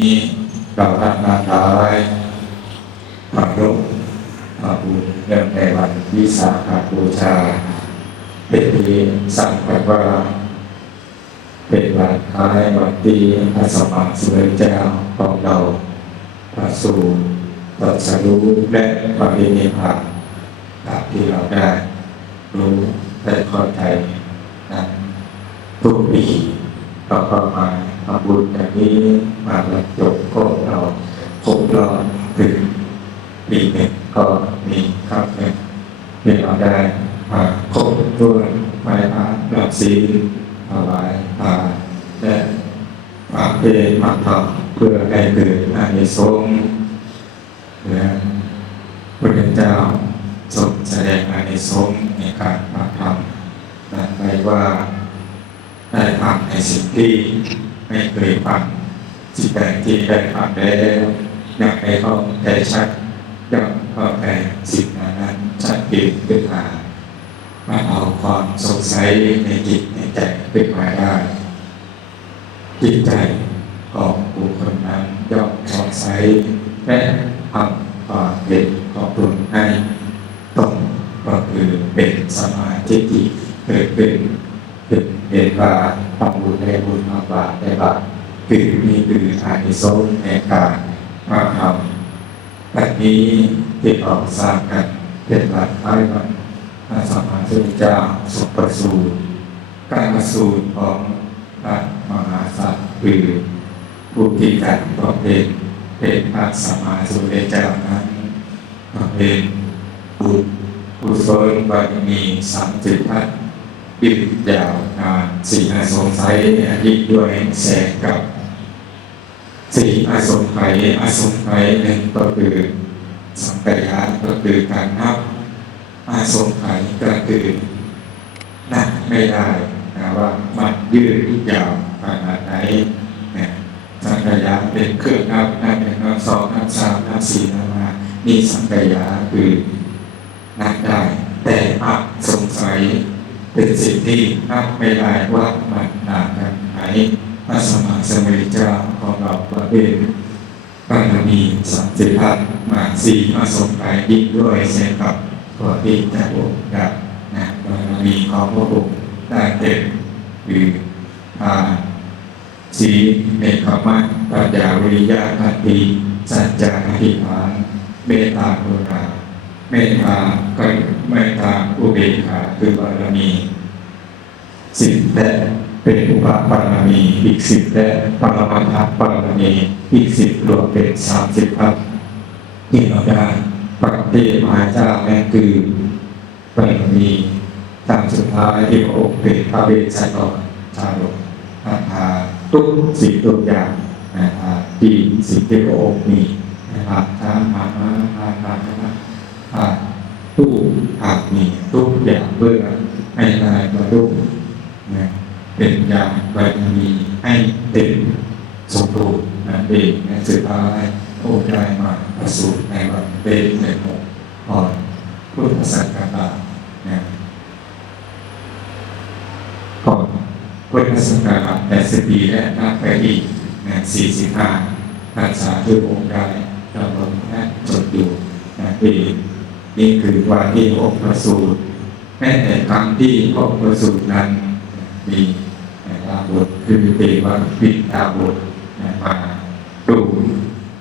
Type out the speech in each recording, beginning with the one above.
นี้เราทำงานหลายพระยกพระบุญเรื่องในวันวิสาขบูชาเป็นที่สั่งแบบว่าเป็นวันคล้ายวันที่พระสัมมาสัมพุทธเจ้าของเราประสูติตรัสรู้และปรินิพพานตามที่เราได้รู้ได้เข้าใจนั้นทุกปีเราก็มาทำบุญอย่างนี้มาบรรจบก็เราครบรอบถึงปีหนึ่งก็มีครั้งหนึ่งที่เราได้มาครบด้วยไหว้พระรับศีลถวายทานและมาเพลมาทำเพื่อให้เกิดอานิสงส์และพระเจ้าทรงแสดงอานิสงส์ในการมาทำนั้นไว้ว่าได้ทำในสิ่งที่ไม่เคยฟังสิ่งใดที่ได้ฟังแล้วอยากให้เข้าใจชัดอยากเข้าใจสิ่งนั้นชัดเจนขึ้นมาเอาความสงสัยในจิตในใจขึ้นมาได้จิตใจของบุคคลนั้นย่อมสงสัยและทำความเห็นของตนให้ตรงก็คือเป็นสมาธิที่เกิดขึ้นเห็นว่าทำบุญได้บุญทำบาปได้บาปคือมีคืออานิสงส์ในการมาทำแบบนี้ที่เราสร้างกันเป็นหลักท้ายวันพระสัมมาสัมพุทธเจ้าทรงประสูติการประสูติของพระมหาสัตว์คือผู้ที่การบำเพ็ญเป็นพระสัมมาสัมพุทธเจ้านั้นบำเพ็ญบุญกุศลบารมี30 ทัศยืดยาวนาน4 อาสงไขยยิ่งด้วยแสงกับ4 อาสงไขยอาสงไขยหนึ่งก็คือสังกัยะก็คือการนับอาสงไขยก็คือนับไม่ได้นะว่ามันยืดยาวขนาดไหนเนี่ยสังกัยะเป็นเครื่องนับ1 นับ 2 นับ 3 นับ 4 นับ 5นี่สังกัยะคือนับได้แต่อักสงสัยเป็นสิ่งที่นับไม่ได้ว่ามันนานกันไหนพระสัมมาสัมพุทธเจ้าของเราประเภทบารมี30 ทัศมา4 อาสงไขยยิ่งด้วยเช่นกับตัวที่จะองค์กับนะบารมีของพระองค์ได้เต็มคือศีลเนกขมัตปัญญาวิริยะขันติสัจจะอธิษฐานเมตตากรุณาเมตตาอุเบกขาคือบารมี10และเป็นอุปบารมีอีก10และปรมัตถบารมีอีก10รวมเป็น30 ครับที่เราได้ปฏิเทศมหาเจ้าแม่คือบารมีตามสุดท้ายที่พระองค์เป็นพระเวสสันดรชาดกทุกสิ่งทุกอย่างที่สิ่งที่พระองค์มีทั้งทุกมีทุกอย่างเพื่อให้ได้บรรลุเป็นอย่างบารมีให้เต็มสมบูรณ์นั่นเองสุดท้ายพระองค์ได้มาประสูติในวันเป็นก่อนพุทธศักราชก่อนพุทธศักราช80 ปีและนับไปอีก45 พรรษาที่พระองค์ได้ดำรงและจดอยู่ปีนี่คือวันที่พระองค์ประสูติแม้แต่ครั้งที่พระองค์ประสูตินั้นมีดาบทคือเทวปิฎกบทมาดู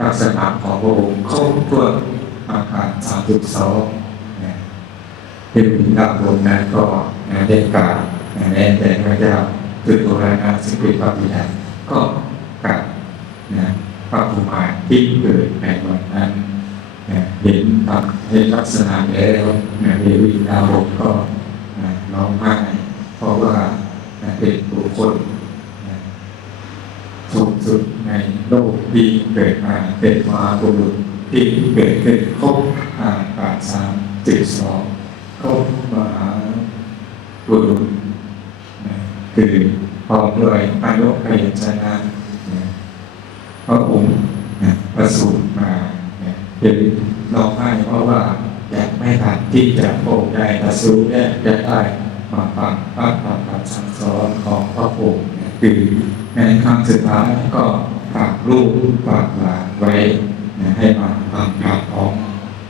ลักษณะของพระองค์ครบถ้วนอาการ32เทวปิฎกบทนั้นก็ได้กล่าวแม้แต่พระเจ้าคือโบราณสมเด็จพระบิดาก็กล่าวพระกุมารที่เกิดในวันนั้นเห็นลักษณะแล้วเทวีดาบทก็ร้องไห้เพราะว่าเป็นบุคคลสูงสุดในโลกที่เกิดมาเป็นมหาบุรุษที่เกิดขึ้นครบ32ครบมหาบุรุษคือพร้อมด้วยอายุพยัญชนะพระองค์ประสูติมาเป็นร้องไห้เพราะว่าอยากไม่ทันที่จะโปร่งใจประสูติและจะได้มาฟังพระธรรมคำสั่งสอนของพระองค์คือในครั้งสุดท้ายก็กราบ ลูกฝากหลานไว้ให้มาฟังธรรมของ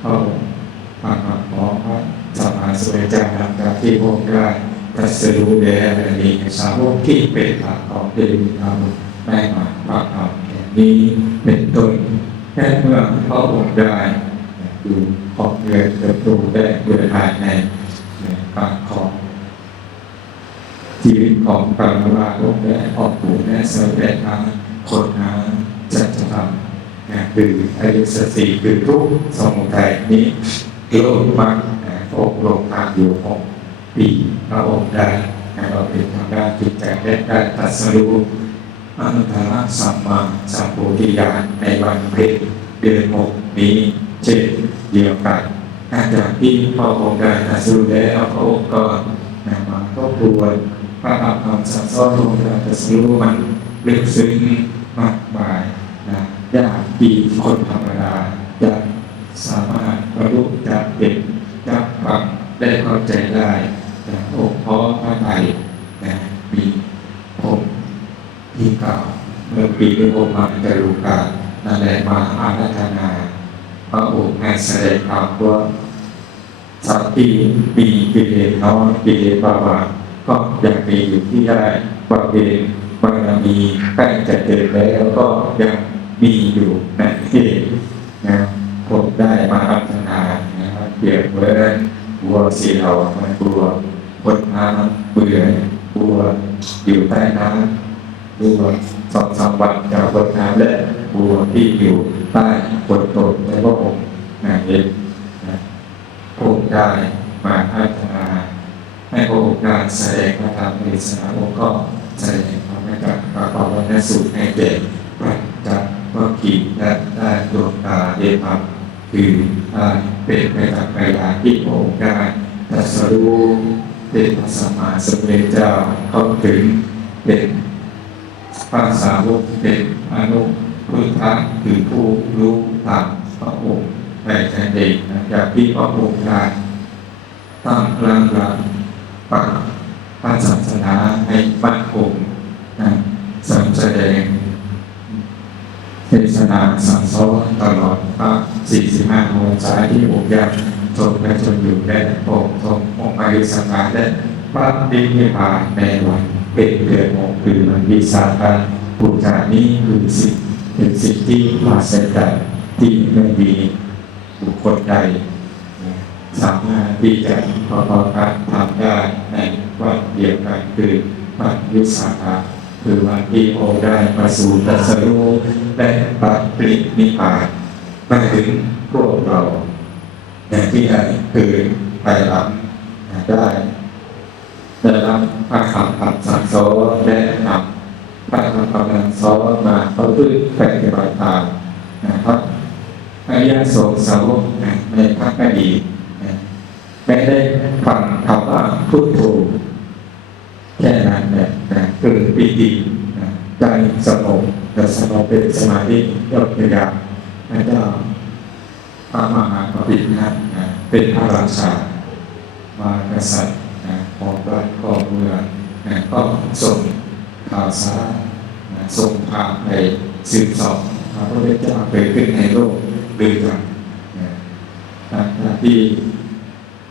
พระองค์ฟังธรรมของพระสัมมาสัมพุทธเจ้าหลังจากที่พระองค์ได้ตรัสรู้แล้วมีสาวกที่เป็นหลักของเดวิดได้มาฟังธรรมนี้เป็นต้นแค่เมื่อพระองค์ได้อยู่ของเงินเติบโตได้เกิดภายในการของชีวิตของปรมาลาโลกและพ่อปู่และเสด็จมาคนนั้นจะทำคืออริยสัจสี่คือทุกสมุทัยนี้โลกมรรคองค์โลกทางอยู่6 ปีพระองค์ได้เราเป็นทางด้านจิตใจได้ตรัสรู้อนุตตรสัมมาสัมโพธิญาณในวันเพ็ญเดือน6นี้เช่นเดียวกันจากที่พระองค์ได้ตรัสรู้แล้วพระองค์ก็มาทบทวนพระธรรมคำสั่งสอนของพระตรัสรู้มันลึกซึ้งมากมายยากที่คนธรรมดาจะสามารถบรรลุจะเป็นจะฟังได้เข้าใจได้องค์พระพระไตรมีผมที่เก่าเมื่อปีที่ผมมาจารุกานั่นแหละมาอาราธนาพระองค์ให้แสดงธรรมว่าสัตว์ที่มีกิเลสน้อยกิเลสเบาบางก็ยังมีอยู่ที่ได้บำเพ็ญบารมีใกล้จะเกิดแล้วก็ยังมีอยู่ในที่ผมได้มาพัฒนาเปรียบเหมือนบัวสีเหลามันบัวบนน้ำเบื่อบัวอยู่ใต้น้ำบัว2-3 วันจากบนน้ำและบัวที่อยู่ใต้บนต้นในพระองค์เองพระองค์ได้มาพัฒนาให้พระองค์ได้แสดงพระธรรมในศาสนาองค์ก็แสดงพระธรรมประกอบและสูตรให้แก่พระจักรพระกิจและได้ดวงตาเดชธรรมคือเป็นไปตามเวลาที่พระองค์ได้ตรัสรู้เป็นพระสัมมาสัมพุทธเจ้าเข้าถึงเป็นพระสาวกเป็นอนุพุทธะคือผู้รู้ตามพระองค์ในแท้จริงจากที่พระองค์ได้ตั้งหลักปักพระศาสนาให้มั่นคงแสดงเทศนาสั่งสอนตลอดพระ45 พรรษาที่องค์ยังทรงและทรงอยู่และพระองค์ทรงไปสังฆาและพระนิพพานในวันเป็นเดือน6คือวันวิสาขบูชานี้คือเป็นสิ่งที่มหัศจรรย์ที่ไม่มีบุคคลใดสามารถที่จะพอการทำได้ในวันเดียวกันคือวันวิสาขคือวันที่พระองค์ได้ประสูติตรัสรู้และปรินิพพานมาถึงพวกเราที่ได้คือไปรับได้รับพระคำสั่งสอนและนำพระคำสั่งสอนมาประพฤติปฏิบัติตามพระอริยสงฆ์สาวกในพระอดีตไม่ได้ฟังคำว่าพุทโธแค่นั้นแหละเกิดปีติใจสงบแต่สงบเป็นสมาธิยอดเยี่ยมพระเจ้าพระมหากษัตริย์เป็นพระราชามากษัตริย์ของบ้านของเมืองก็ส่งข่าวสารส่งข่าวไปสืบสอบพระพุทธเจ้าเกิดขึ้นในโลกดื้อกันที่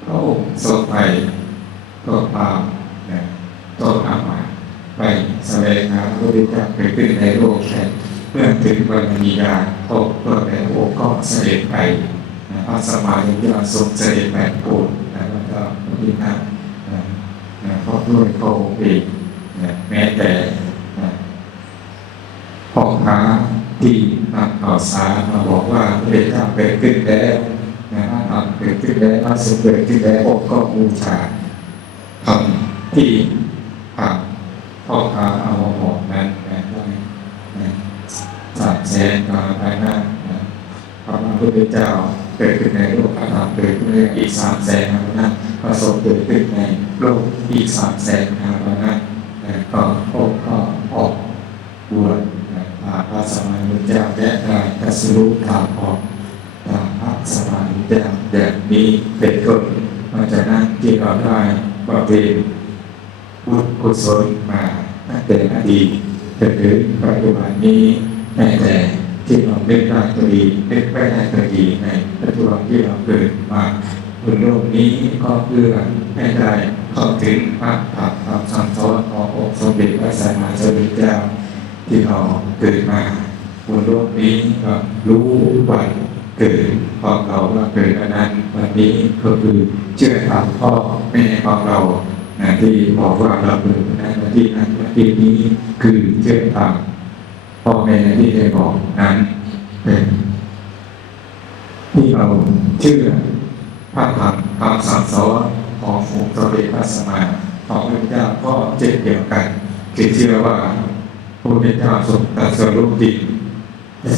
พระองค์ทรงไปก็พาต้นอามาไปแสดงหาพระพุทธเจ้าเกิดขึ้นในโลกแต่เมื่อถึงวันมีนาคมก็แล้วองค์ก็เสด็จไปพระสัมมาสัมพุทธเจ้าทรงเสด็จไปโปรดแล้วก็ที่นั่นเพราะด้วยพระองค์เองแม้แต่พ่อค้าที่นำข่าวสารมาบอกว่าพระพุทธเจ้าเกิดขึ้นแล้วทำเกิดขึ้นแล้วพระสงฆ์เกิดขึ้นแล้วองค์ก็บูชาทำที่พ่อค้าเอาบอกนั้น300,000มาภายหน้าพระพุทธเจ้าเกิดขึ้นในโลกพระธรรมเกิดขึ้นอีก300,000มานั้นพระสงฆ์เกิดขึ้นในโลกอีก300,000มานั้นก็องค์ก็ออกบวชพระสัมมาสัมพุทธเจ้าและได้ตรัสรู้ธรรมออกพระสัมมาสัมพุทธเจ้าแบบนี้เป็นต้นมาจากนั้นที่เราได้บำเพ็ญบุญกุศลมาตั้งแต่อดีตจนถึงปัจจุบันนี้ แต่ที่เราเล่นได้ก็ดีเล่นไม่ได้ก็ดีในปัจจุบันที่เราเกิดมาบนโลกนี้ก็เพื่อให้ได้เข้าถึงพระธรรมคำสั่งสอนขององค์สมเด็จพระสัมมาสัมพุทธเจ้าที่เราเกิดมาบนโลกนี้ก็รู้วันเกิดของเราว่าเกิดวันนั้นวันนี้ก็คือเชื่อตามพ่อแม่ของเราที่บอกว่าเราเกิดในวันที่นั้นวันที่นี้คือเชื่อตามพ่อแม่ที่ได้บอกนั้นเป็นที่เราเชื่อพระธรรมคำสั่งสอนขององค์สมเด็จพระสัมมาสัมพุทธเจ้าก็เช่นเดียวกันคือเชื่อว่าพระพุทธเจ้าทรงตรัสรู้จริง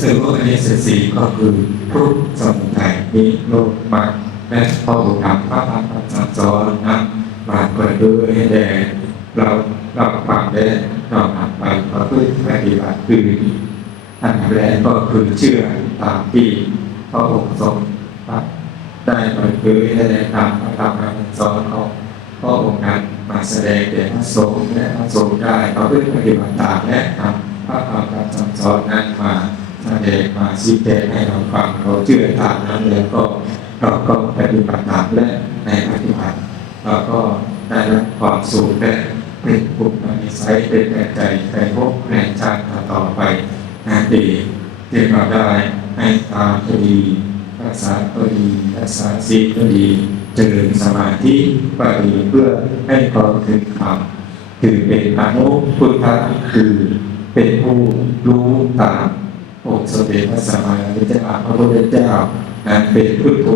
ซึ่งพวกนี้สี่ก็คือทุกข์สมุทัยนิโรธมรรคและพระองค์ทำพระธรรมคำสั่งสอนนั้นมาเปิดด้วยให้แด่เราฟังและเรานำไปประพฤติปฏิบัติคืออันแรกก็คือเชื่อตามที่พระองค์ทรงได้เปิดเผยและได้ทำพระธรรมคำสอนของพระองค์นั้นมาแสดงแด่พระสงฆ์และพระสงฆ์ได้ประพฤติปฏิบัติตามและทำพระธรรมคำสอนนั้นมาแสดงมาชี้แจงให้เราฟังเราเชื่อตามนั้นแล้วก็เราก็ปฏิบัติตามและในปฏิบัติเราก็ได้รับความสุขและเป็นภูมินิสัยเป็นแก่ใจไปพบในชาติต่อไปนาดีที่เราได้ให้ทานก็ดีรักษาก็ดีรักษาศีลก็ดีเจริญสมาธิก็ดีเพื่อให้เข้าถึงธรรมคือเป็นอนุพุทธะคือเป็นผู้รู้ตามองค์สมเด็จพระสัมมาสัมพุทธเจ้าพระพุทธเจ้านั้นเป็นพุทโธ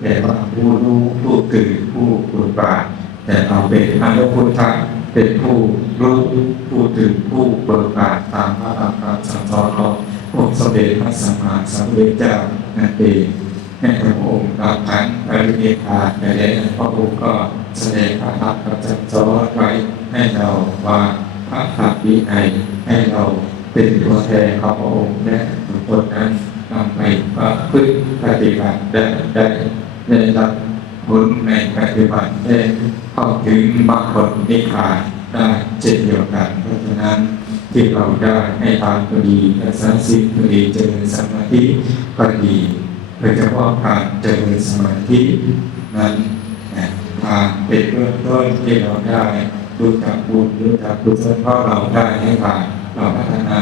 แปลว่าผู้รู้ผู้ตื่นผู้เบิกบานแต่เราเป็นอนุพุทธะเป็นผู้รู้ผู้ตื่นผู้เบิกบานตามพระธรรมคำสั่งสอนขององค์สมเด็จพระสัมมาสัมพุทธเจ้านั่นเองให้พระองค์รับขันปรินิพพานไปแล้วพระองค์ก็แสดงพระธรรมคำสั่งสอนไว้ให้เราวางพระธรรมวินัยให้เราเป็นตัวแทนของพระองค์และทุกคนนั้นนำไปประพฤติปฏิบัติได้รับผลในปฏิบัติได้เข้าถึงมรรคผลนิพพานได้เช่นเดียวกันเพราะฉะนั้นที่เราได้ให้ทานก็ดีรักษาศีลก็ดีเจริญสมาธิก็ดีโดยเฉพาะการเจริญสมาธินั้นทานเป็นเบื้องต้นที่เราได้รู้จักบุญรู้จักกุศลเพราะเราได้ให้ทานเราพัฒนา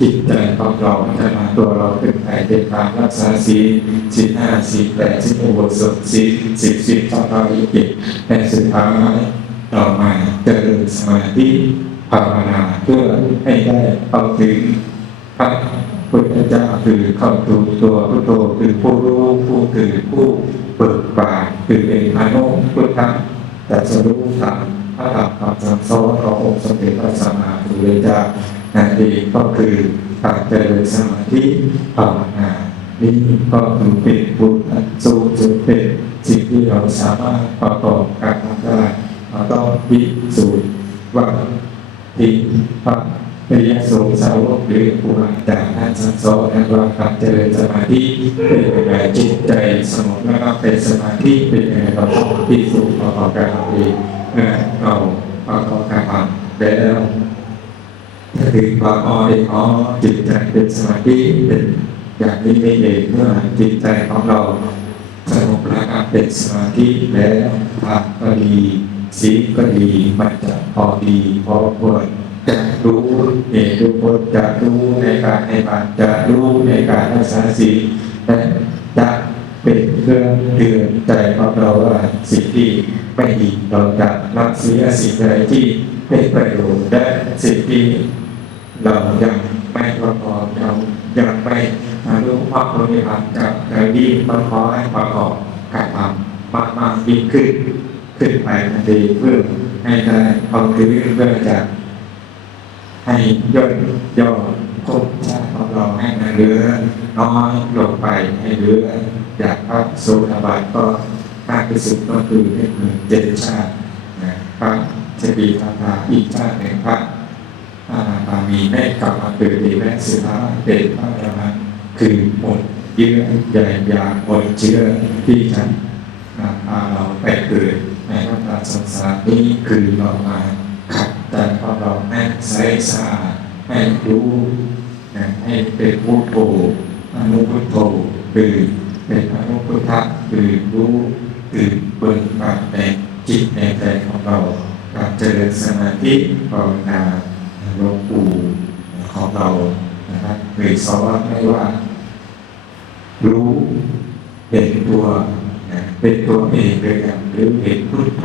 จิตใจของเราพัฒนาตัวเราเป็นใครเป็นการรักษาศีล5 ศีล8ศีลอุโบสถศีล10ต่อไปอีกแต่สุดท้ายต่อมาเจริญสมาธิภาวนาเพื่อให้ได้เข้าถึงพระพุทธเจ้าคือเข้าถึงตัวพุทโธคือผู้รู้ผู้ตื่นผู้เบิกบานคือเป็นอนุพุทธะตรัสรู้ธรรมพระธรรมคำสั่งสอนขององค์สมเด็จพระสัมมาสัมพุทธเจ้านั่นเองก็คือการเจริญสมาธิภาวนานี้ก็คือเป็นบุญอันสูงสุดเป็นสิ่งที่เราสามารถประกอบการทำได้เราต้องพิสูจน์ว่าที่พระอริยสงฆ์สาวกหรือครูบาอาจารย์ท่านสั่งสอนว่าการเจริญสมาธิเป็นยังไงจิตใจสงบแล้วก็เป็นสมาธิเป็นยังไงเราต้องพิสูจน์ประกอบการทำเองเมื่อเราประกอบการทำแล้วถ้าถึงความจิตใจเป็นสมาธิเป็นอย่างนี้ไม่เองเมื่อจิตใจของเราสงบแล้วก็เป็นสมาธิแล้วทานก็ดีศีลก็ดีมันจะพอดีพอควรจะรู้เหตุรู้ผลจะรู้ในการให้บาตจะรู้ในการรักษาศีลและจะเป็นเครื่องเตือนใจของเราว่าสิ่งที่ไม่ดีเราจะละเสียสิ่งใดที่เป็นประโยชน์และสิ่งที่เรายังไม่ประกอบเรายังไม่รู้พระโพธิปักจะดีมันขอให้ประกอบการทำมากยิ่งขึ้นไปทันทีเพื่อให้ได้ความคือเพื่อจะให้ย่อภพชาติของเราให้เหลือน้อยลงไปให้เหลือจากพระโสดาบันก็มากที่สุดก็คือ7 ชาติพระเจดีย์พระธาอีกชาติหนึ่งพระอานาคามีได้กลับมาเกิดอีกและสุดท้ายเป็นพระอรหันต์คือหมดเยื่อใยยาหมดเชื้อที่จะพาเราไปเกิดในวัฏสงสารนี้คือเรามาขัดใจของเราให้ใสสะอาดให้รู้ใน ให้เป็นพุทโธอนุพุทโธคือเป็นอนุพุทธะคือรู้คือเบิกบานในจิตในใจของเราการเจริญสมาธิภาวนาหลวงปู่ของเรานะครับเคยสอนให้ว่ารู้เห็นตัวเป็นตัวเองหรืออย่างหรือเห็นพุทโธ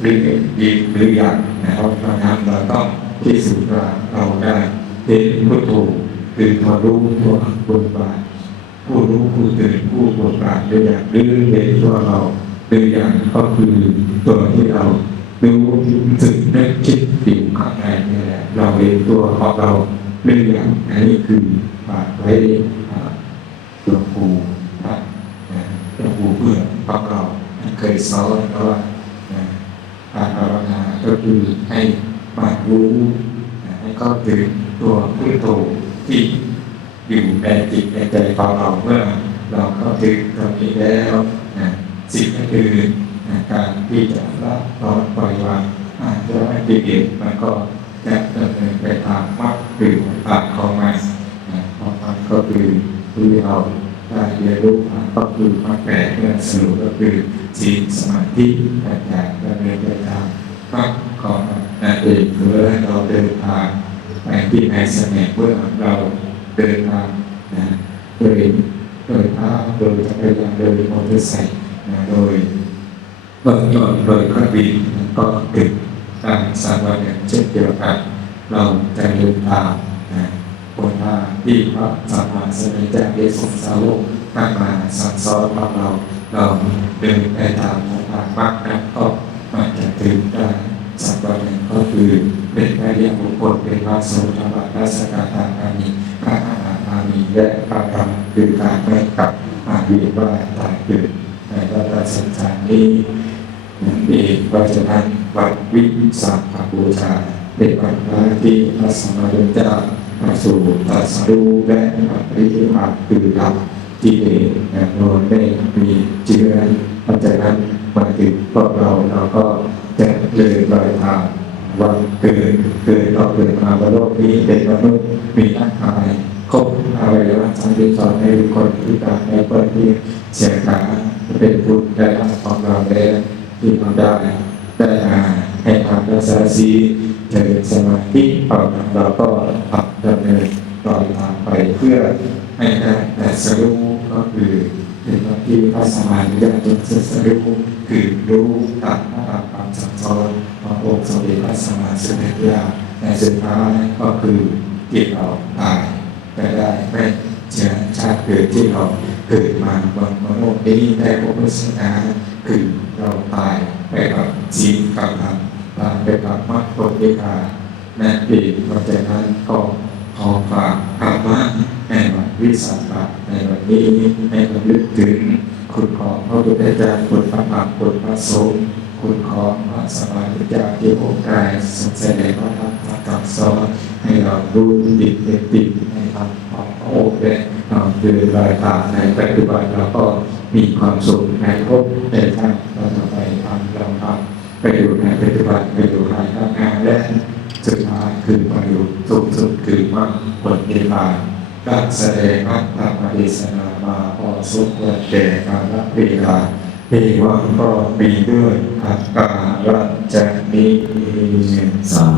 หรือเห็นดีหรืออย่างนะครับเพราะนั้นเราต้องพิสูจน์ว่าเราได้เห็นพุทโธคือตัวรู้ตัวบนบานผู้รู้ผู้ตื่นผู้บนบานหรืออย่างหรือเห็นตัวเราหรืออย่างก็คือตัวที่เรารู้สึกนึกคิดอยู่ข้างในนี่แหละเราเห็นตัวของเราหรืออย่างอันนี้คือฝากไว้หลวงปู่นะหลวงปู่เพื่อนของเราเคยสอนว่าการภาวนาก็คือให้มารู้ให้ก็ถึงตัวพุทโธที่อยู่ในจิตในใจของเราเมื่อเราเข้าถึงตรงนี้แล้วสิ่งอื่นการที่จะละปล่อยวางจะไม่กิเลสมันก็จะดำเนินไปตามมรรคคือทางของมันของมันก็คือที่เราได้เรียนรู้ก็คือมรรคแปดเพื่อสรุปก็คือศีลสมาธิปัญญาดำเนินไปตามมรรคของนั่นเองเพื่อเราเดินทางไปที่ในเสน่ห์เพื่อเราเดินทางโดยเท้าโดยจักรยานโดยมอเตอร์ไซค์โดยรถยนต์โดยเครื่องบินก็ถึงทางสามวันเช่นเดียวกันเราจะเดินทางคนทางที่พระสัมมาสัมพุทธเจ้าได้ทรงสาวกตั้งมาสั่งสอนเราเดินไปตามทางมรรคนั้นก็มาจะถึงได้สักวันหนึ่งก็คือเป็นพระเรียบุคคลเป็นพระโสดาบันพระสกทาคามีพระอนาคามีและพระธรรมคือการไม่กลับมาเวียนว่ายตายเกิดในวัฏสงสารนี้นั่นเองเพราะฉะนั้นวันวิสาขบูชาเป็นวันพระที่พระสัมมาสัมพุทธเจ้ามาสู่ตรัสรู้และปฏิบัติคือดับกิเลสโดยไม่มีเชื้อเพราะฉะนั้นมาถึงพวกเราก็จะเลยรอยทางวันเกิดเราเกิดมาบนโลกนี้เป็นมนุษย์มีร่างกายครบอวัยวะ32ในคนที่ตายในคนที่เสียขาเป็นบุญได้รับของเราแล้วที่ทำได้ให้ทำรักษาศีลเจริญสมาธิเราก็ทำดำเนินรอยทางไปเพื่อให้ได้แต่สรู้ก็คือเป็นที่พระสมานญาณจะสรู้คือรู้ตามพระธรรมคำสั่งสอนขององค์สมเด็จพระสัมมาสัมพุทธเจ้าในสุดท้ายก็คือจิตเราตายไปได้ไม่เชื้อชาติเกิดที่เราเกิดมาบนโลกนี้ได้พบพุทธศาสนาคือเราตายไปกับศีลกับธรรมตายไปกับมรรคผลนิพพานนั่นเองเพราะฉะนั้นก็ขอฝากธรรมะในวันวิสาขะในวันนี้ให้ระลึกถึงคุณของพระพุทธเจ้าคุณพระธรรมคุณพระสงฆ์คุณของพระสัมมาสัมพุทธเจ้าที่องค์กายทรงแสดงพระธรรมพระคำสอนให้เรารู้ติดในธรรมของพระองค์และเราเดินรอยทางในปัจจุบันเราก็มีความสุขในภพในชาติเราจะไปทำเราทำไปอยู่ในปัจจุบันไปอยู่ในทำงานและสุดท้ายคือประโยชน์สูงสุดคือมรรคผลนิพพานการแสดงพระธรรมเทศนามาพอสมควรแก่กาลเวลามีหวังก็มีด้วยอาการจะมีสา